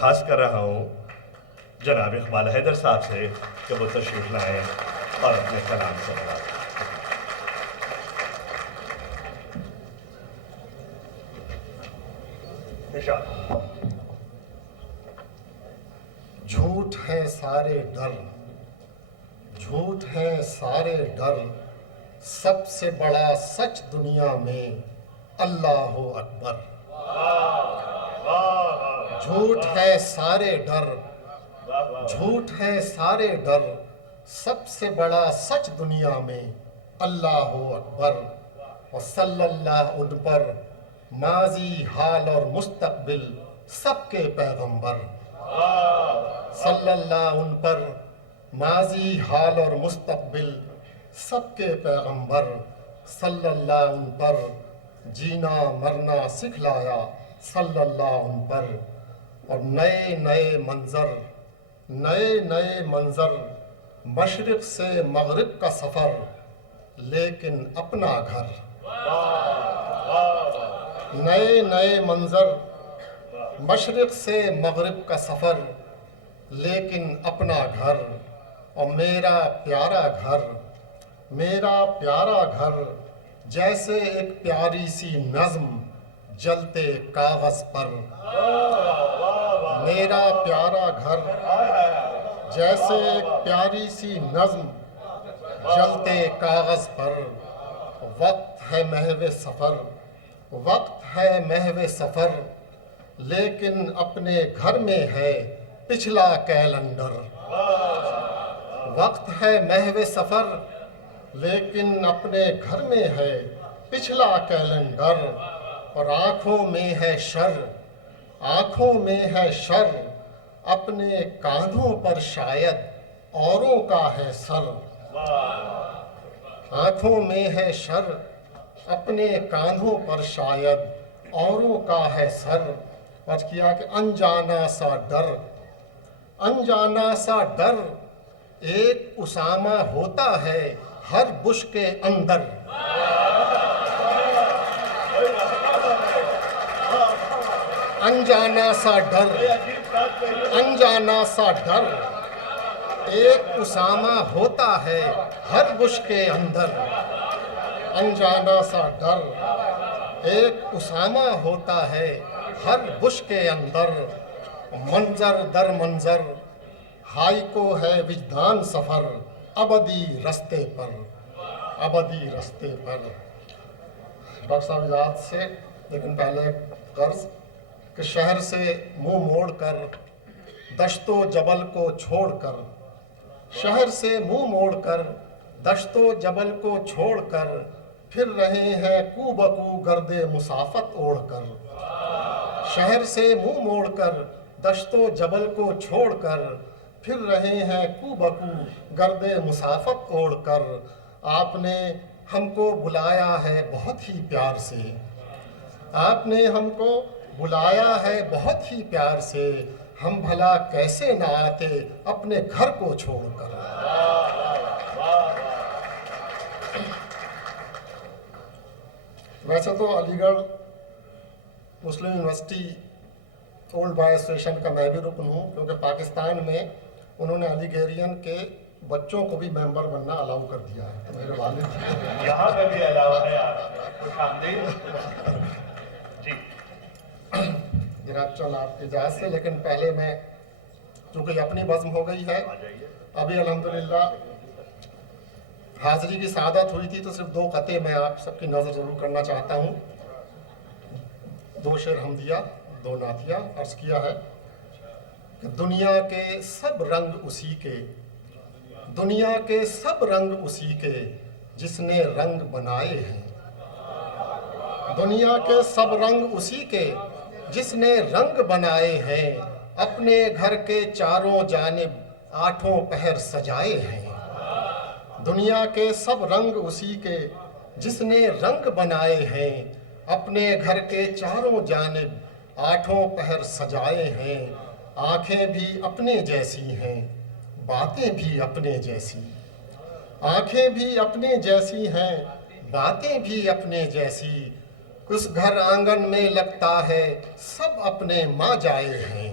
درخواست کر رہا ہوں جناب اقبال حیدر صاحب سے کہ وہ تشریف لائیں اور اپنے کلام سے بات کریں۔ جھوٹ ہیں سارے ڈر، جھوٹ ہیں سارے ڈر، سب سے بڑا سچ دنیا میں اللہ اکبر۔ جھوٹ ہے سارے ڈر، جھوٹ ہے سارے ڈر، سب سے بڑا سچ دنیا میں اللہ اکبر۔ وصلی اللہ ان پر ماضی حال اور مستقبل سب کے پیغمبر۔ صلی اللہ ان پر ماضی حال اور مستقبل سب کے پیغمبر۔ صلی اللہ ان پر جینا مرنا سکھلایا، صلی اللہ ان پر۔ اور نئے نئے منظر، نئے نئے منظر، مشرق سے مغرب کا سفر لیکن اپنا گھر۔ نئے نئے منظر، مشرق سے مغرب کا سفر لیکن اپنا گھر۔ اور میرا پیارا گھر، میرا پیارا گھر جیسے ایک پیاری سی نظم جلتے کاغذ پر۔ میرا پیارا گھر جیسے ایک پیاری سی نظم جلتے کاغذ پر۔ وقت ہے محو سفر، وقت ہے محو سفر، لیکن اپنے گھر میں ہے پچھلا کیلنڈر۔ وقت ہے محو سفر، لیکن اپنے گھر میں ہے پچھلا کیلنڈر۔ اور آنکھوں میں ہے شر، آنکھوں میں ہے شر، اپنے کاندھوں پر شاید اوروں کا ہے سر۔ آنکھوں میں ہے شر، اپنے کاندھوں پر شاید اوروں کا ہے سر۔ اور کیا کہ انجانا سا ڈر، انجانا سا ڈر، ایک اسامہ ہوتا ہے ہر بش کے اندر۔ انجانا سا ڈر، انجانا سا ڈر، ایک اسامہ ہوتا ہے ہر بش کے اندر۔ انجانا سا ڈر، ایک اسامہ ہوتا ہے ہر بش کے اندر۔ منظر در منظر، ہائی کو ہے وجدان سفر، ابدی رستے پر، ابدی رستے پر۔ ڈاکٹر صاحب یاد سے لیکن پہلے قرض کہ شہر سے منہ موڑ کر دشت و جبل کو چھوڑ کر، شہر سے منہ موڑ کر دشت و جبل کو چھوڑ کر، پھر رہے ہیں کو بکو گرد مسافت اوڑھ کر۔ شہر سے منہ موڑ کر دشت و جبل کو چھوڑ کر، پھر رہے ہیں کو بکو گرد مسافت اوڑھ کر۔ آپ نے ہم کو بلایا ہے بہت ہی پیار سے، آپ نے ہم کو بلایا ہے بہت ہی پیار سے، ہم بھلا کیسے نہ آتے اپنے گھر کو چھوڑ کر۔ ویسے تو علی گڑھ مسلم یونیورسٹی اولڈ بوائے ایسوسیشن کا میں بھی رکن ہوں، کیونکہ پاکستان میں انہوں نے علی گیرین کے بچوں کو بھی ممبر بننا الاؤ کر دیا ہے۔ میرے والد یہاں پہ بھی الاؤ ہے، خوش آمدید۔ جی جناب چل آپ کی اجازت سے، لیکن پہلے میں چونکہ اپنی بزم ہو گئی ہے، ابھی الحمدللہ حاضری کی سعادت ہوئی تھی، تو صرف 2 قطعے میں آپ سب کی نظر ضرور کرنا چاہتا ہوں۔ 2 شعر حمدیہ، 2 نعتیہ۔ عرض کیا ہے کہ دنیا کے سب رنگ اسی کے، دنیا کے سب رنگ اسی کے جس نے رنگ بنائے ہیں۔ دنیا کے سب رنگ اسی کے جس نے رنگ بنائے ہیں، اپنے گھر کے چاروں جانب 8 پہر سجائے ہیں۔ دنیا کے سب رنگ اسی کے جس نے رنگ بنائے ہیں، اپنے گھر کے چاروں جانب 8 پہر سجائے ہیں۔ آنکھیں بھی اپنے جیسی ہیں، باتیں بھی اپنے جیسی، آنکھیں بھی اپنے جیسی ہیں، باتیں بھی اپنے جیسی۔ اس گھر آنگن میں لگتا ہے سب اپنے ماں جائے ہیں،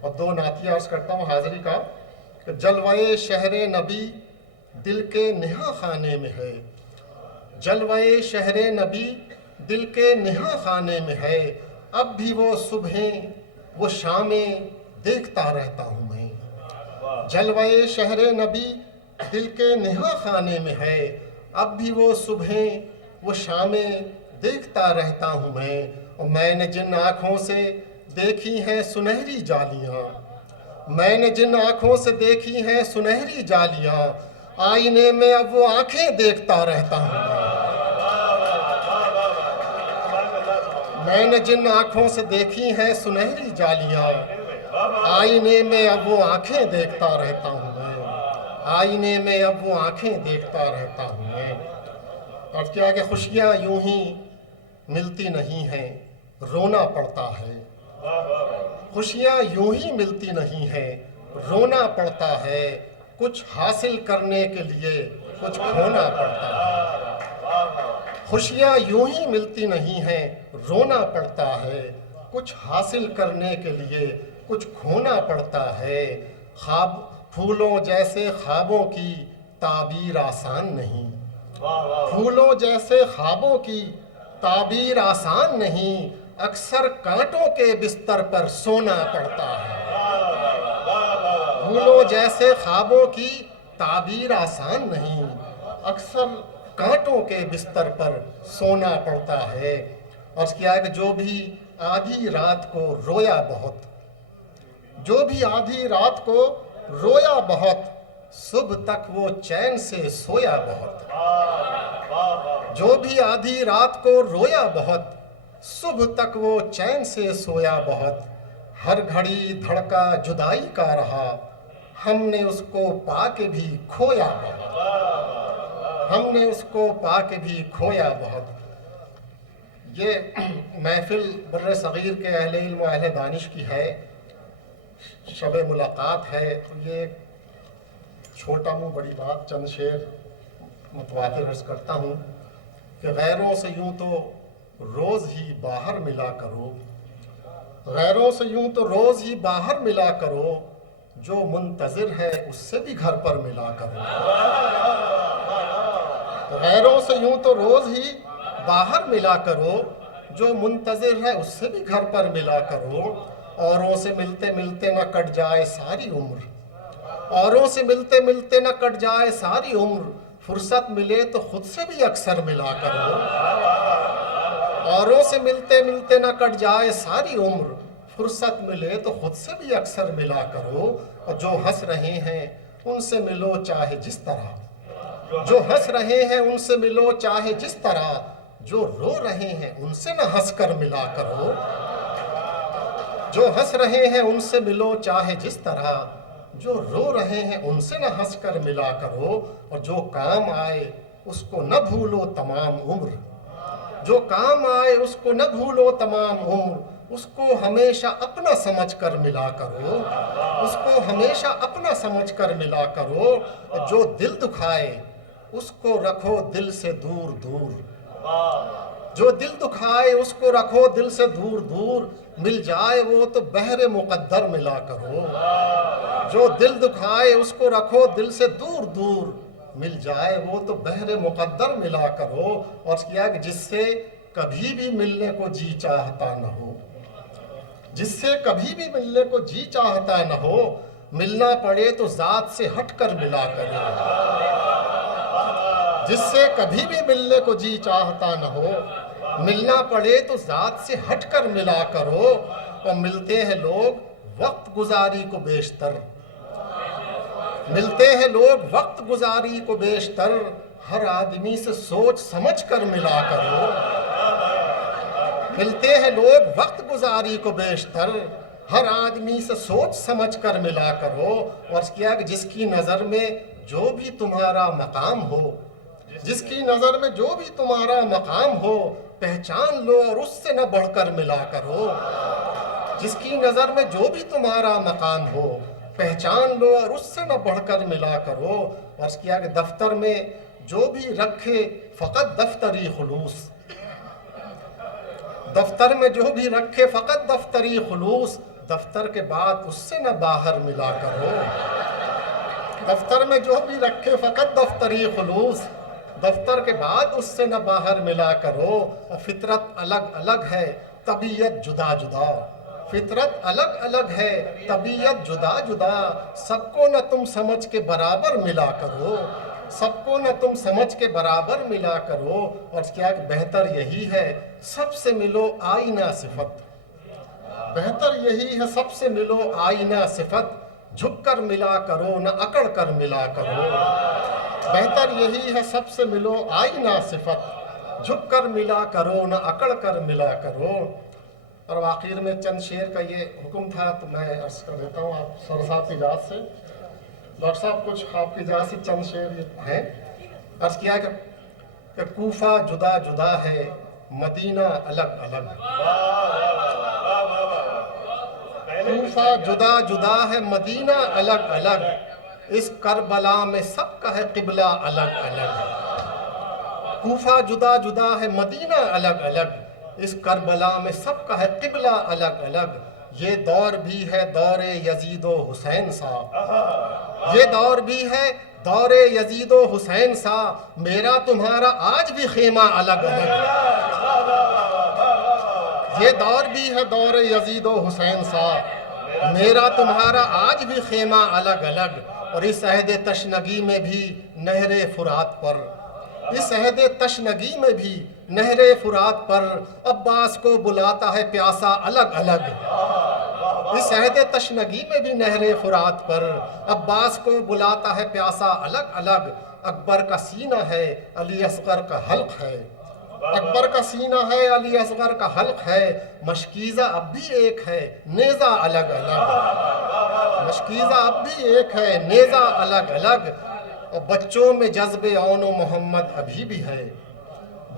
اور دو نعتیہ عرض کرتا ہوں حاضری کا کہ جلوے شہر نبی دل کے نہا خانے میں ہے. جلوے شہر نبی دل کے نہا خانے میں ہے. اب بھی وہ صبحیں وہ شامیں دیکھتا رہتا ہوں میں. جلوے شہر نبی دل کے نہا خانے میں ہے. اب بھی وہ صبحیں وہ شامیں دیکھتا رہتا ہوں میں. اور میں نے جن آنکھوں سے دیکھی ہیں سنہری جالیاں, میں نے جن آنکھوں سے دیکھی ہیں سنہری جالیاں, آئینے میں اب وہ آنکھیں دیکھتا رہتا ہوں میں نے جن آنکھوں سے دیکھی ہیں سنہری جالیاں, آئینے میں اب وہ آنکھیں دیکھتا رہتا ہوں میں. آئینے میں اب وہ آنکھیں دیکھتا رہتا ہوں میں. اور کیا کہ خوشیاں یوں ہی ملتی نہیں ہیں, رونا پڑتا ہے. خوشیاں یوں ہی ملتی نہیں ہیں, رونا پڑتا ہے. کچھ حاصل کرنے کے لیے کچھ کھونا پڑتا ہے. خوشیاں یوں ہی ملتی نہیں ہیں, رونا پڑتا ہے. کچھ حاصل کرنے کے لیے کچھ کھونا پڑتا ہے. خواب پھولوں جیسے خوابوں کی تعبیر آسان نہیں. پھولوں جیسے خوابوں کی تعبیر آسان نہیں. اکثر کانٹوں کے بستر پر سونا پڑتا ہے. پھولوں جیسے خوابوں کی تعبیر آسان نہیں. اکثر کانٹوں کے بستر پر سونا پڑتا ہے. اور کیا کہ جو بھی آدھی رات کو رویا بہت, جو بھی آدھی رات کو رویا بہت, صبح تک وہ چین سے سویا بہت. جو بھی آدھی رات کو رویا بہت, صبح تک وہ چین سے سویا بہت. ہر گھڑی دھڑکا جدائی کا رہا, ہم نے اس کو پا کے بھی کھویا بہت. ہم نے اس کو پا کے بھی کھویا بہت. یہ محفل بر صغیر کے اہل علم و اہل دانش کی ہے, شب ملاقات ہے. تو یہ چھوٹا منہ بڑی بات چند شعر متواتر عرض کرتا ہوں کہ غیروں سے یوں تو روز ہی باہر ملا کرو, غیروں سے یوں تو روز ہی باہر ملا کرو, جو منتظر ہے اس سے بھی گھر پر ملا کرو. غیروں سے یوں تو روز ہی باہر ملا کرو, جو منتظر ہے اس سے بھی گھر پر ملا کرو. اوروں سے ملتے ملتے نہ کٹ جائے ساری عمر, اوروں سے ملتے ملتے نہ کٹ جائے ساری عمر, فرصت ملے تو خود سے بھی اکثر ملا کرو. اوروں سے ملتے ملتے نہ کٹ جائے ساری عمر, فرصت ملے تو خود سے بھی اکثر ملا کرو. اور جو ہنس رہے ہیں ان سے ملو چاہے جس طرح, جو ہنس رہے ہیں ان سے ملو چاہے جس طرح, جو رو رہے ہیں ان سے نہ ہنس کر ملا کرو. جو ہنس رہے ہیں ان سے ملو چاہے جس طرح, جو رو رہے ہیں ان سے نہ ہنس کر ملا کرو. اور جو کام آئے اس کو نہ بھولو تمام عمر, جو کام آئے اس کو نہ بھولو تمام عمر, اس کو ہمیشہ اپنا سمجھ کر ملا کرو, اس کو ہمیشہ اپنا سمجھ کر ملا کرو. جو دل دکھائے اس کو رکھو دل سے دور دور, جو دل دکھائے اس کو رکھو دل سے دور دور, مل جائے وہ تو بحر مقدر ملا کرو. جو دل دکھائے اس کو رکھو دل سے دور دور, مل جائے وہ تو بحر مقدر ملا کرو. اور کیا کہ جس سے کبھی بھی ملنے کو جی چاہتا نہ ہو, جس سے کبھی بھی ملنے کو جی چاہتا نہ ہو, ملنا پڑے تو ذات سے ہٹ کر ملا کرو. جس سے کبھی بھی ملنے کو جی چاہتا نہ ہو, ملنا پڑے تو ذات سے ہٹ کر ملا کرو. اور ملتے ہیں لوگ وقت گزاری کو بیشتر, ملتے ہیں لوگ وقت گزاری کو بیشتر, ہر آدمی سے سوچ سمجھ کر ملا کرو. ملتے ہیں لوگ وقت گزاری کو بیشتر, ہر آدمی سے سوچ سمجھ کر ملا کرو. اور کیا کہ جس کی نظر میں جو بھی تمہارا مقام ہو, جس کی نظر میں جو بھی تمہارا مقام ہو, پہچان لو اور اس سے نہ بڑھ کر ملا کرو. جس کی نظر میں جو بھی تمہارا مقام ہو, پہچان لو اور اس سے نہ بڑھ کر ملا کرو. اور کیا کہ دفتر میں جو بھی رکھے فقط دفتری خلوص, دفتر میں جو بھی رکھے فقط دفتری خلوص، دفتر کے بعد اس سے نہ باہر ملا کرو۔ دفتر میں جو بھی رکھے فقط دفتری خلوص، دفتر کے بعد اس سے نہ باہر ملا کرو۔ فطرت الگ الگ ہے، طبیعت جدا جدا، فطرت الگ الگ ہے، طبیعت جدا جدا، سب کو نہ تم سمجھ کے برابر ملا کرو، سب کو نہ تم سمجھ کے برابر ملا کرو۔ اور کیا کہ بہتر یہی ہے سب سے ملو آئینہ صفت، بہتر یہی ہے سب سے ملو آئینہ صفت، جھک کر ملا کرو نہ اکڑ کر ملا کرو۔ بہتر یہی ہے سب سے ملو آئینہ صفت، جھک کر ملا کرو نہ اکڑ کر ملا کرو۔ اور آخر میں چند شعر کا یہ حکم تھا تو میں عرض کر دیتا ہوں آپ سر صاحب کی اجازت سے۔ ڈاکٹر صاحب کچھ آپ کی اجازت سے چند شعر ہیں۔ عرض کیا کہ کوفہ جدا جدا ہے، مدینہ الگ الگ، کوفہ جدا جدا ہے، مدینہ الگ الگ، اس کربلا میں سب کا ہے قبلہ الگ الگ۔ کوفہ جدا جدا ہے، مدینہ الگ الگ، اس کربلا میں سب کا ہے قبلہ الگ الگ۔ یہ دور بھی ہے دور یزید و حسین سا، یہ دور بھی ہے دور یزید و حسین سا، میرا تمہارا آج بھی خیمہ الگ الگ۔ یہ دور بھی ہے دور یزید و حسین سا، میرا تمہارا آج بھی خیمہ الگ الگ۔ اور اس عہد تشنگی میں بھی نہر فرات پر، اس عہد تشنگی میں بھی نہر فرات پر، عباس کو بلاتا ہے پیاسا الگ الگ۔ اس عہد تشنگی میں بھی نہر فرات پر، عباس کو بلاتا ہے پیاسا الگ الگ۔ اکبر کا سینہ ہے، علی اصغر کا حلق ہے، اکبر کا سینہ ہے، علی اصغر کا حلق ہے، مشکیزہ اب بھی ایک ہے، نیزہ الگ الگ، مشکیزہ اب بھی ایک ہے، نیزہ الگ الگ۔ اور بچوں میں جذب آن و محمد ابھی بھی ہے،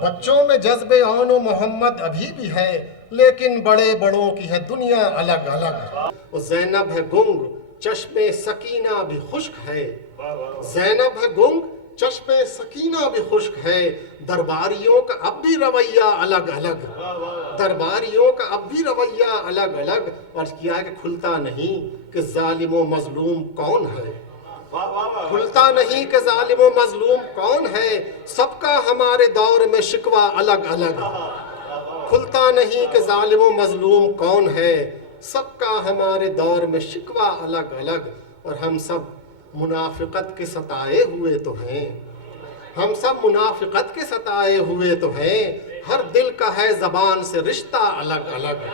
بچوں میں جذب آن و محمد ابھی بھی ہے، لیکن بڑے بڑوں کی ہے دنیا الگ الگ۔ اور زینب ہے گنگ، چشم سکینہ بھی خشک ہے، زینب ہے گنگ، چشم سکینہ بھی خشک ہے، درباریوں کا اب بھی رویہ الگ الگ، درباریوں کا اب بھی رویہ الگ الگ۔ اور کیا ہے کہ کھلتا نہیں کہ ظالم و مظلوم کون ہے، کھلتا نہیں کہ ظالم و مظلوم کون ہے، سب کا ہمارے دور میں شکوہ الگ الگ، کھلتا نہیں کہ ظالم و مظلوم کون ہے، سب کا ہمارے دور میں شکوہ الگ الگ۔ اور ہم سب منافقت کے ستائے ہوئے تو ہیں، ہم سب منافقت کے ستائے ہوئے تو ہیں، ہر دل کا ہے زبان سے رشتہ الگ الگ،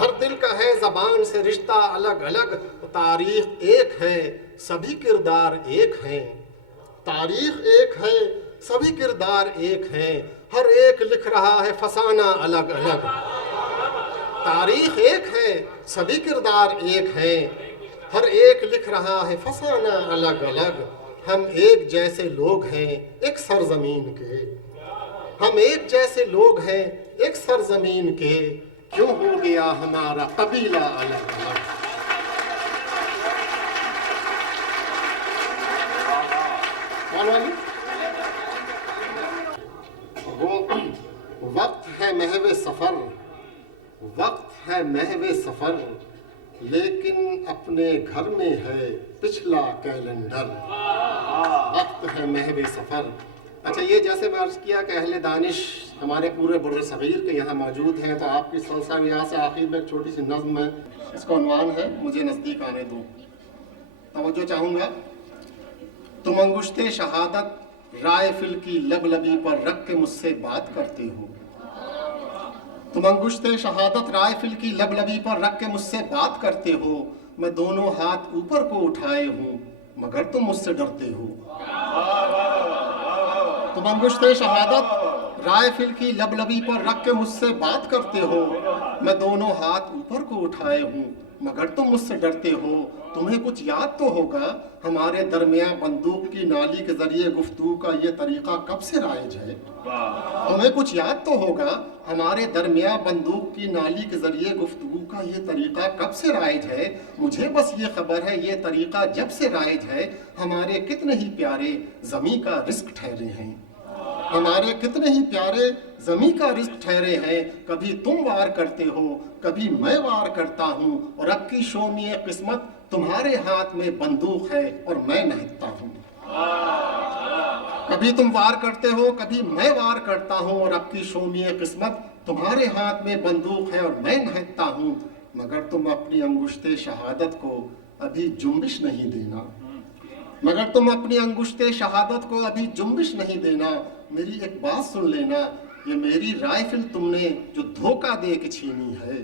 ہر دل کا ہے زبان سے رشتہ الگ الگ۔ تاریخ ایک ہے، سبھی کردار ایک ہیں، تاریخ ایک ہے، سبھی کردار ایک ہیں، ہر ایک لکھ رہا ہے فسانہ الگ الگ۔ تاریخ ایک ہے، سبھی کردار ایک ہیں، ہر ایک لکھ رہا ہے فسانہ الگ الگ۔ ہم ایک جیسے لوگ ہیں ایک سرزمین کے، ہم ایک جیسے لوگ ہیں ایک سرزمین کے، کیوں ہو گیا ہمارا قبیلہ الگ الگ۔ وہ وقت ہے محو سفر، وقت ہے محو سفر، لیکن اپنے گھر میں ہے پچھلا کیلنڈر، وقت ہے محو سفر۔ اچھا یہ جیسے میں عرض کیا کہ اہل دانش ہمارے پورے بر صغیر کے یہاں موجود ہیں، تو آپ کی سلسلہ یہاں سے آخر میں ایک چھوٹی سی نظم ہے، اس کا عنوان ہے مجھے نزدیک آنے دو۔ توجہ چاہوں گا۔ تم انگشت شہادت رائے فل کی لب لبی پر رکھ کے مجھ سے بات کرتے ہو، تم انگشت شہادت رائے فل کی لب لبی پر رکھ کے مجھ سے بات کرتے ہو، میں دونوں ہاتھ اوپر کو اٹھائے ہوں مگر تم مجھ سے ڈرتے ہو۔ تم انگشت شہادت رائے فل کی لب لبی پر رکھ کے مجھ سے بات کرتے ہو، میں دونوں ہاتھ اوپر کو اٹھائے ہوں مگر تم مجھ سے ڈرتے ہو۔ تمہیں کچھ یاد تو ہوگا ہمارے درمیاں بندوق کی نالی کے ذریعے گفتگو کا یہ طریقہ کب سے رائج ہے، تمہیں کچھ یاد تو ہوگا ہمارے درمیاں بندوق کی نالی کے ذریعے گفتگو کا یہ طریقہ کب سے رائج ہے۔ مجھے بس یہ خبر ہے یہ طریقہ جب سے رائج ہے، ہمارے کتنے ہی پیارے زمیں کا رزق ٹھہرے ہیں، ہمارے کتنے ہی پیارے زمیں کا رزق ٹھہرے ہیں، کبھی تم وار کرتے ہو کبھی میں وار کرتا ہوں، اور اب کی شومی قسمت تمہارے ہاتھ میں بندوق ہے اور میں نہتا ہوں۔ کبھی تم وار کرتے ہو کبھی میں وار کرتا ہوں، اور اب کی شومی قسمت تمہارے ہاتھ میں بندوق ہے اور میں نہتا ہوں، مگر تم اپنی انگشت شہادت کو ابھی جنبش نہیں دینا، مگر تم اپنی انگشت شہادت کو ابھی جنبش نہیں دینا۔ میری ایک بات سن لینا، یہ میری رائفل تم نے جو دھوکہ دے کے چھینی ہے،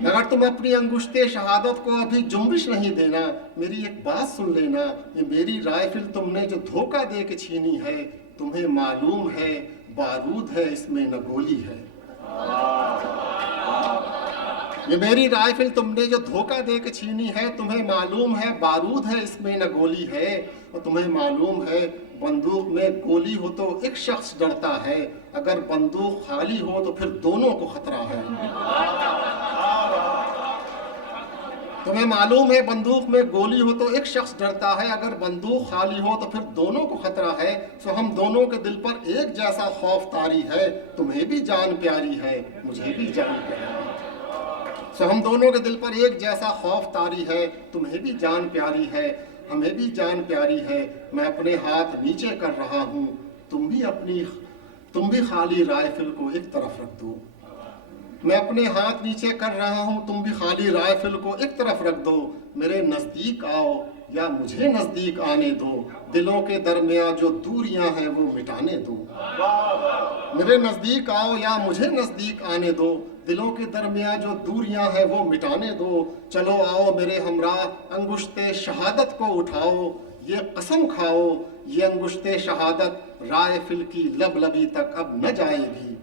اگر تم اپنی انگشت شہادت کو ابھی جنبش نہیں دینا، میری ایک بات سن لینا، یہ میری رائفل تم نے جو دھوکہ دے کے چھینی ہے، تمہیں معلوم ہے بارود ہے اس میں نہ گولی ہے۔ یہ میری رائفل تم نے جو دھوکہ دے کے چھینی ہے، تمہیں معلوم ہے بارود ہے اس میں نہ گولی ہے، اور تمہیں معلوم ہے بندوق میں گولی ہو تو ایک شخص ڈرتا ہے، اگر بندوق خالی ہو تو پھر دونوں کو خطرہ ہے۔ تمہیں معلوم ہے بندوق میں گولی ہو تو ایک شخص ڈرتا ہے، اگر بندوق خالی ہو تو پھر دونوں کو خطرہ ہے، سو ہم دونوں کے دل پر ایک جیسا خوف طاری ہے، تمہیں بھی جان پیاری ہے مجھے بھی جان پیاری ہے۔ سو ہم دونوں کے دل پر ایک جیسا خوف طاری ہے، تمہیں بھی جان پیاری ہے ہمیں بھی جان پیاری ہے۔ میں اپنے ہاتھ نیچے کر رہا ہوں، تم بھی خالی رائفل کو ایک طرف رکھ دو۔ میں اپنے ہاتھ نیچے کر رہا ہوں، تم بھی خالی رائفل کو ایک طرف رکھ دو۔ میرے نزدیک آؤ یا مجھے نزدیک آنے دو، دلوں کے درمیان جو دوریاں ہیں وہ مٹانے دو۔ میرے نزدیک آؤ یا مجھے نزدیک آنے دو، دلوں کے درمیان جو دوریاں ہیں وہ مٹانے دو۔ چلو آؤ میرے ہمراہ انگشت شہادت کو اٹھاؤ، یہ قسم کھاؤ یہ انگشت شہادت رائفل کی لب لبی تک اب نہ جائے گی۔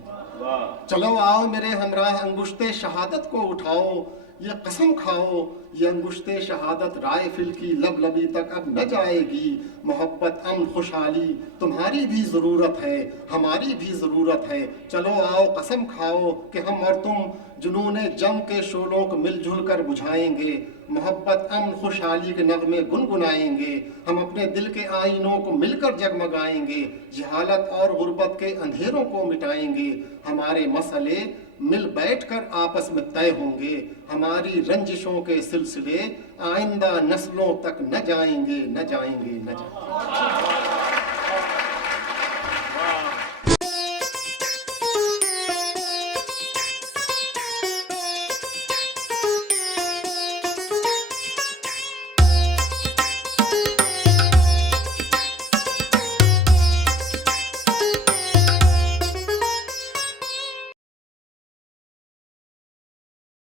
چلو آؤ میرے ہمراہ انگشت شہادت کو اٹھاؤ، یہ قسم کھاؤ یہ انگشت شہادت رائفل کی لب لبی تک اب نہ جائے گی۔ محبت امن خوشحالی تمہاری بھی ضرورت ہے ہماری بھی ضرورت ہے، چلو آؤ قسم کھاؤ کہ ہم اور تم جنون جنگ کے شعلوں کو مل جل کر بجھائیں گے، محبت امن خوشحالی کے نغمے گنگنائیں گے، ہم اپنے دل کے آئینوں کو مل کر جگمگائیں گے، جہالت اور غربت کے اندھیروں کو مٹائیں گے، ہمارے مسئلے مل بیٹھ کر آپس میں طے ہوں گے، ہماری رنجشوں کے سلسلے آئندہ نسلوں تک نہ جائیں گے نہ جائیں گے نہ جائیں گے۔